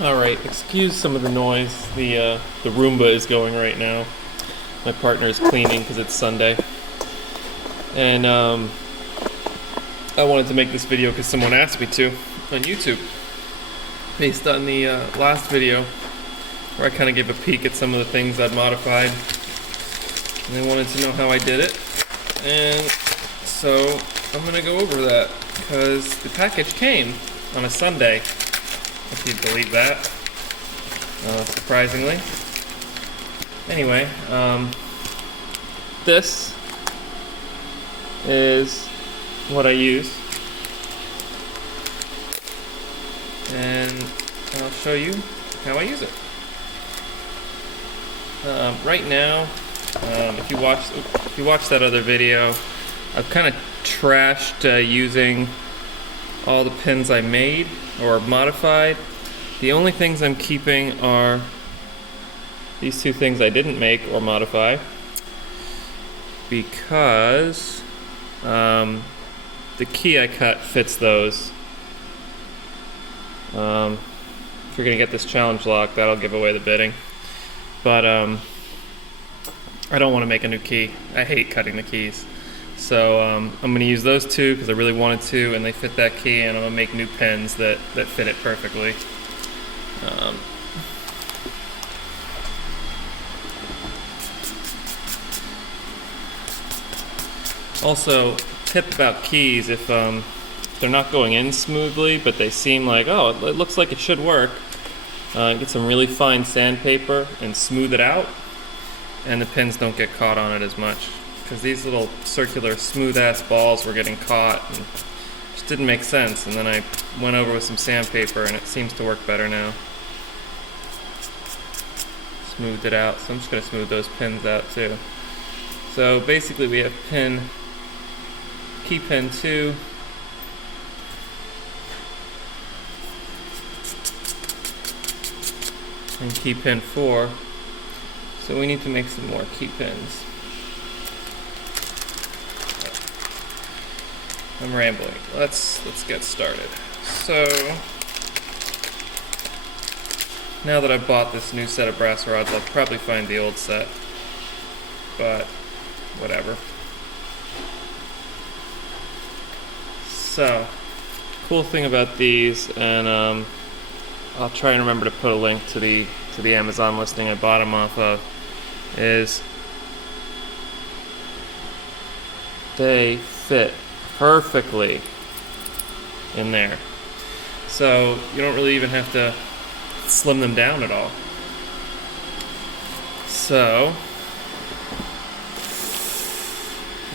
Alright, excuse some of the noise. The Roomba is going right now. My partner is cleaning because it's Sunday. And I wanted to make this video because someone asked me to on YouTube. Based on the last video where I kind of gave a peek at some of the things I'd modified. And they wanted to know how I did it. And so I'm going to go over that because the package came on a Sunday. If you'd believe that, surprisingly. Anyway, this is what I use, and I'll show you how I use it. Right now, if you watch that other video, I've kind of trashed using all the pins I made or modified. The only things I'm keeping are these two things I didn't make or modify because the key I cut fits those. If you're gonna get this challenge lock, that'll give away the bidding. But I don't want to make a new key. I hate cutting the keys. So I'm going to use those two because I really wanted to, and they fit that key, and I'm going to make new pins that fit it perfectly. Also, tip about keys, if they're not going in smoothly, but they seem like, oh, it looks like it should work, get some really fine sandpaper and smooth it out, and the pins don't get caught on it as much. Because these little circular smooth-ass balls were getting caught and just didn't make sense. And then I went over with some sandpaper and it seems to work better now. Smoothed it out, so I'm just going to smooth those pins out too. So basically we have key pin 2, and key pin 4. So we need to make some more key pins. I'm rambling. Let's get started. So now that I've bought this new set of brass rods, I'll probably find the old set, but whatever. So, cool thing about these, and I'll try and remember to put a link to the Amazon listing I bought them off of, is they fit perfectly in there. So you don't really even have to slim them down at all. So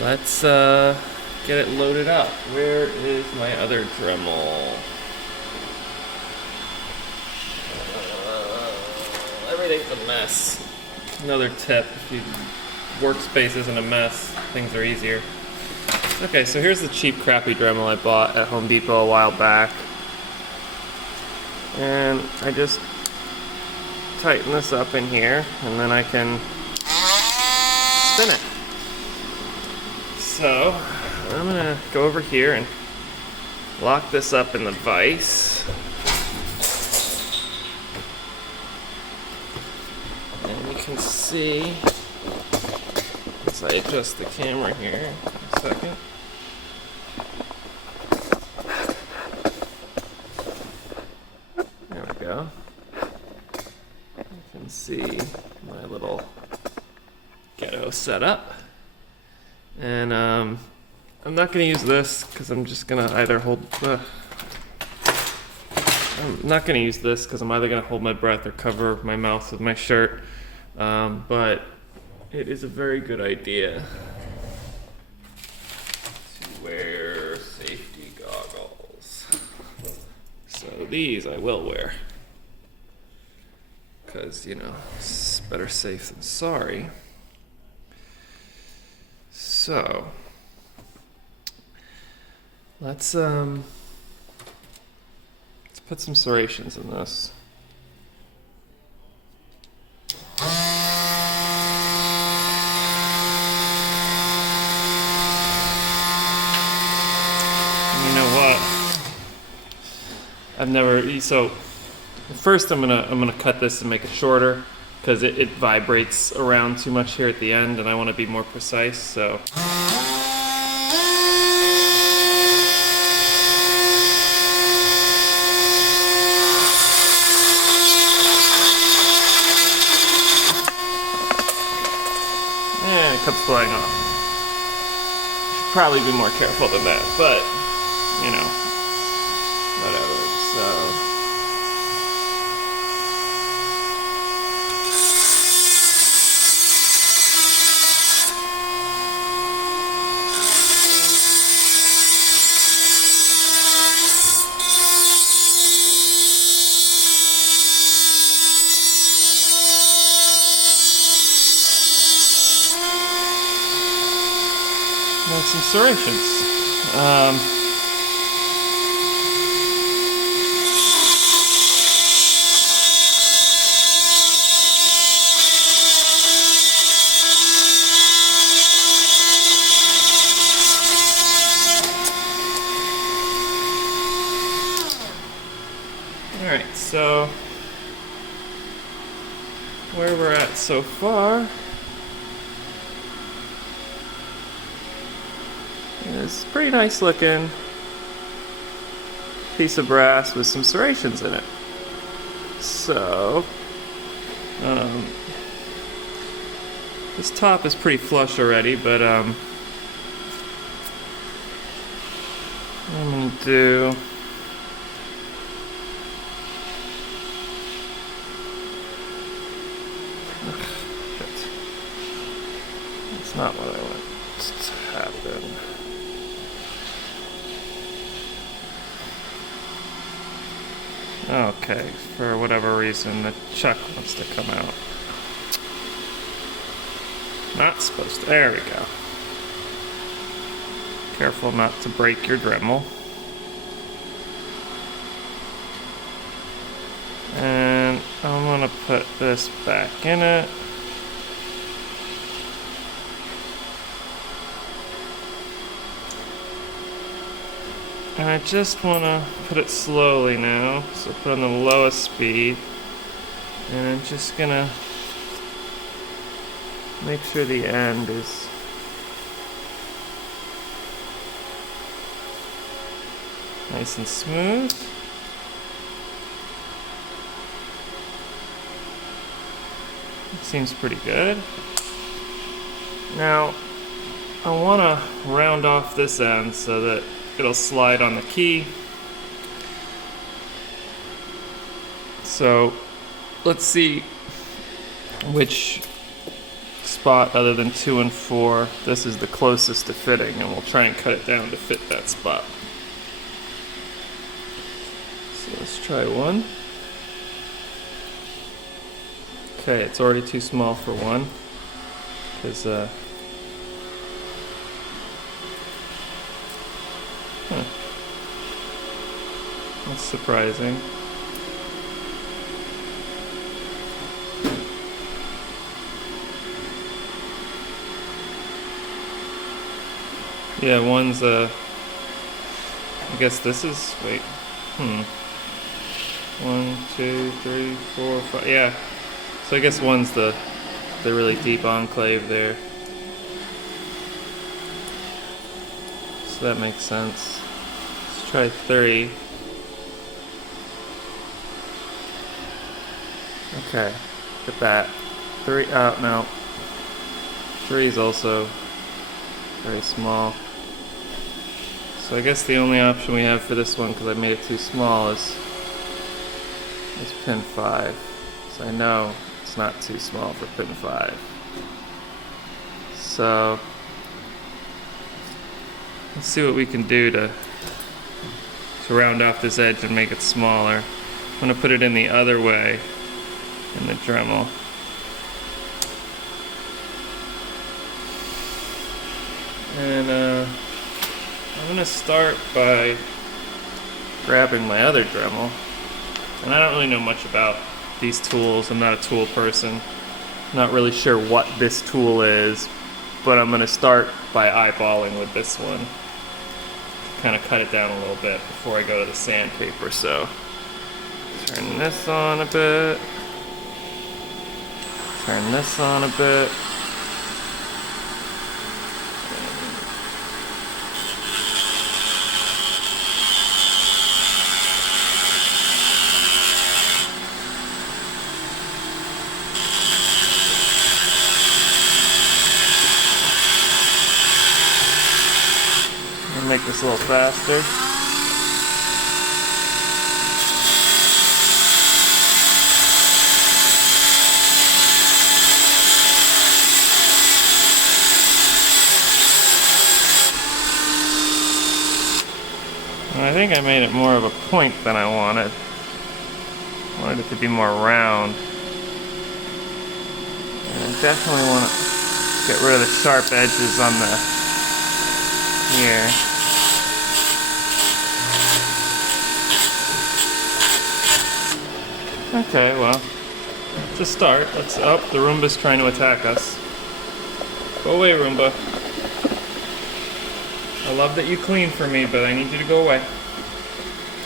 let's get it loaded up. Where is my other Dremel? Everything's a mess. Another tip, if your workspace isn't a mess, things are easier. Okay, so here's the cheap, crappy Dremel I bought at Home Depot a while back. And I just tighten this up in here, and then I can spin it. So, I'm gonna go over here and lock this up in the vise. And you can see, as I adjust the camera here, a second. There we go. You can see my little ghetto setup. And I'm not going to use this because I'm just going to either hold... I'm not going to use this because I'm either going to hold my breath or cover my mouth with my shirt. But it is a very good idea to wear safety goggles. So these I will wear. Because, you know, it's better safe than sorry. So, let's put some serrations in this. And you know what? I've never, so First, I'm gonna cut this and make it shorter because it vibrates around too much here at the end, and I want to be more precise. So. And it comes flying off. Should probably be more careful than that, but you know, whatever. So. And some serrations. Alright, so where we're at so far is pretty nice looking piece of brass with some serrations in it. So this top is pretty flush already, but I'm gonna do That's not what I want to happen. Okay, for whatever reason, the chuck wants to come out. Not supposed to. There we go. Careful not to break your Dremel. And I'm gonna put this back in it. And I just want to put it slowly now, so put on the lowest speed, and I'm just going to make sure the end is nice and smooth. It seems pretty good. Now, I want to round off this end so that it'll slide on the key. So let's see which spot other than 2 and 4 this is the closest to fitting, and we'll try and cut it down to fit that spot. So let's try 1. Okay, it's already too small for 1 because that's surprising. Yeah, 1's I guess this is, wait, 1, 2, 3, 4, 5, yeah. So I guess 1's the really deep enclave there. So that makes sense. Let's try 3. Okay, look at that. 3, no. 3 is also very small. So I guess the only option we have for this one, because I made it too small, is pin 5. So I know it's not too small for pin 5. So let's see what we can do to round off this edge and make it smaller. I'm going to put it in the other way in the Dremel. And I'm going to start by grabbing my other Dremel. And I don't really know much about these tools. I'm not a tool person. I'm not really sure what this tool is, but I'm going to start by eyeballing with this one. Kind of cut it down a little bit before I go to the sandpaper. So Turn this on a bit. Turn this on a bit. Make this a little faster. I think I made it more of a point than I wanted. I wanted it to be more round. And I definitely want to get rid of the sharp edges on the here. Okay, well, to start, let's up. The Roomba's trying to attack us. Go away, Roomba. I love that you clean for me, but I need you to go away.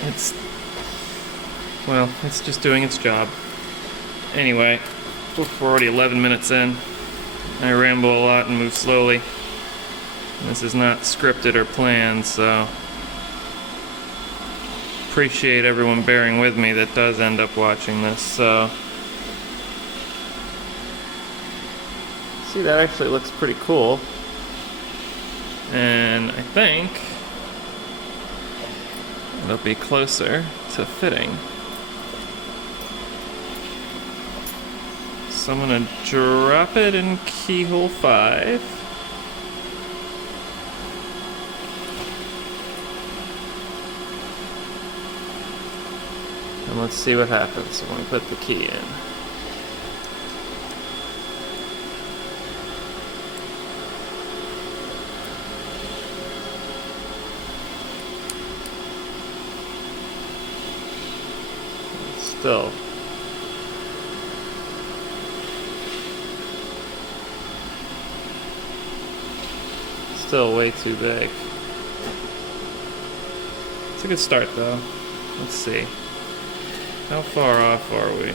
It's just doing its job. Anyway, we're already 11 minutes in. I ramble a lot and move slowly. This is not scripted or planned, so appreciate everyone bearing with me that does end up watching this. So, see, that actually looks pretty cool. And I think it'll be closer to fitting. So I'm gonna drop it in keyhole 5. And let's see what happens when we put the key in. Still way too big. It's a good start though. Let's see. How far off are we?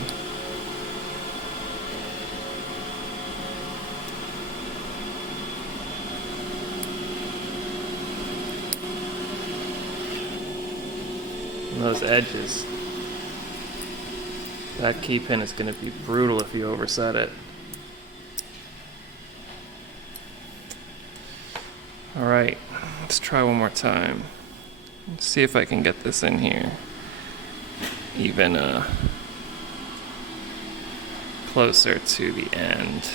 And those edges. That keypin is going to be brutal if you overset it. Alright, let's try one more time. Let's see if I can get this in here. Even closer to the end.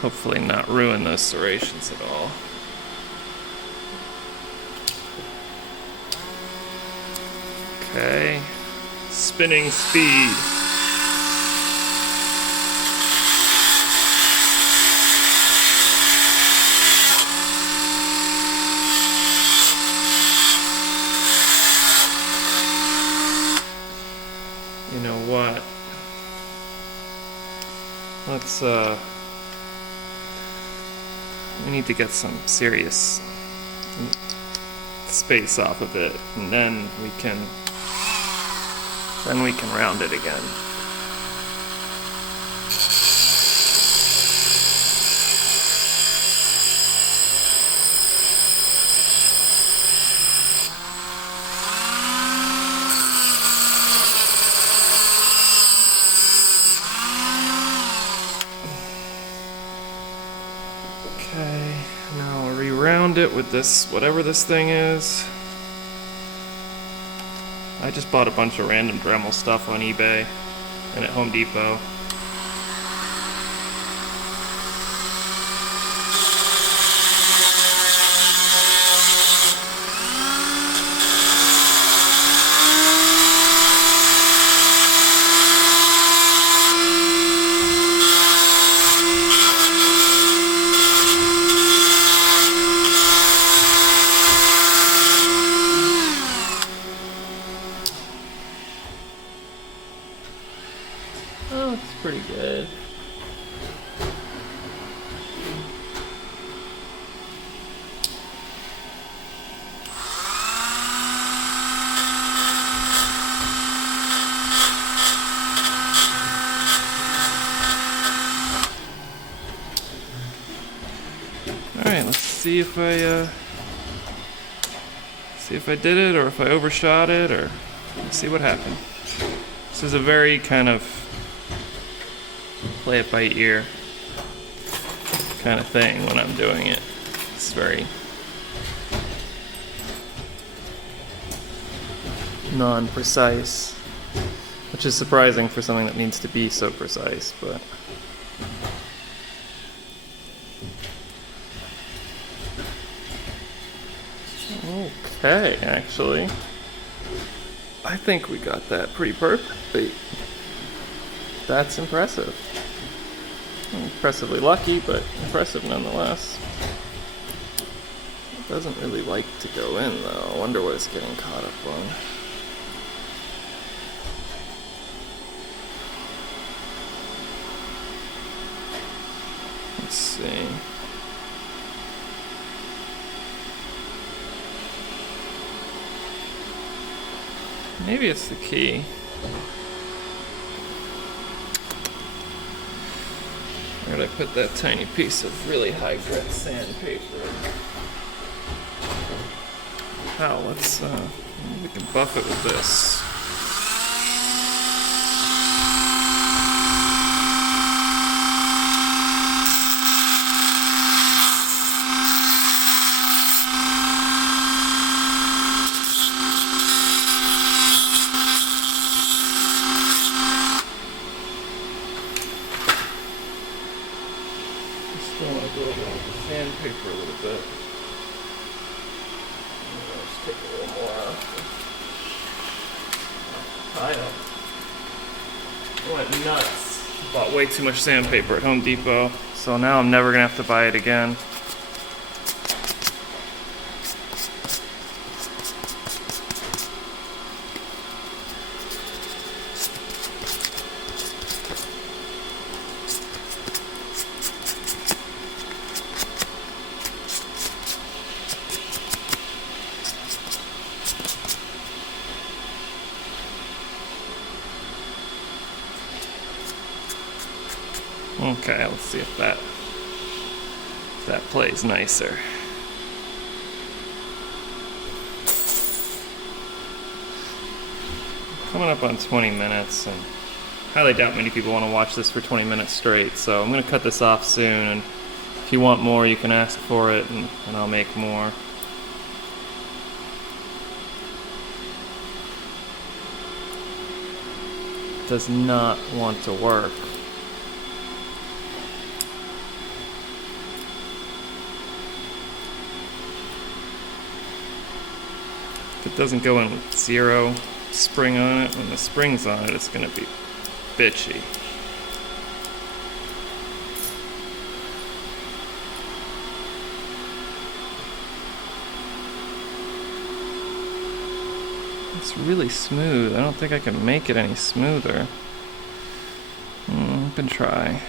Hopefully not ruin those serrations at all. Okay. Spinning speed. You know what? Let's we need to get some serious space off of it, and then we can round it again. Okay, now I'll re-round it with this, whatever this thing is. I just bought a bunch of random Dremel stuff on eBay and at Home Depot. Oh, it's pretty good. see if I did it or if I overshot it, or see what happened. This is a very kind of play it by ear kind of thing when I'm doing it. It's very non-precise, which is surprising for something that needs to be so precise, but okay, actually I think we got that pretty perfectly. That's impressive. Impressively lucky, but impressive nonetheless. It doesn't really like to go in though. I wonder what it's getting caught up on. Let's see. Maybe it's the key. Where did I put that tiny piece of really high grit sandpaper? Wow, let's we can buff it with this. Still want to go over the sandpaper a little bit. Let's take a little more off. I went nuts. Bought way too much sandpaper at Home Depot, so now I'm never gonna have to buy it again. Okay, let's see if that plays nicer. Coming up on 20 minutes, and highly doubt many people want to watch this for 20 minutes straight, so I'm going to cut this off soon, and if you want more, you can ask for it, and I'll make more. Does not want to work. If it doesn't go in with zero spring on it, when the spring's on it, it's going to be bitchy. It's really smooth. I don't think I can make it any smoother. I can try.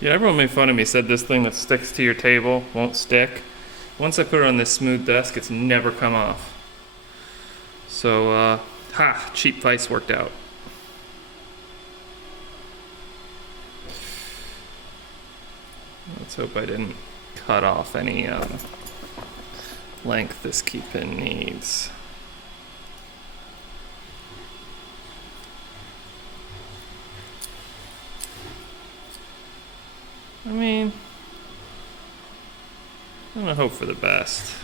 Yeah, everyone made fun of me, said this thing that sticks to your table won't stick. Once I put it on this smooth desk, it's never come off. So, cheap vice worked out. Let's hope I didn't cut off any length this Keypin needs. I mean, I'm gonna hope for the best.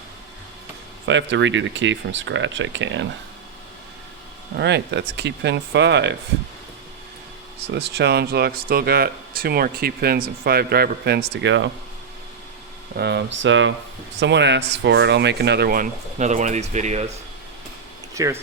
If I have to redo the key from scratch, I can. Alright, that's Keypin 5. So this challenge lock still got 2 more key pins and 5 driver pins to go. So if someone asks for it, I'll make another one of these videos. Cheers.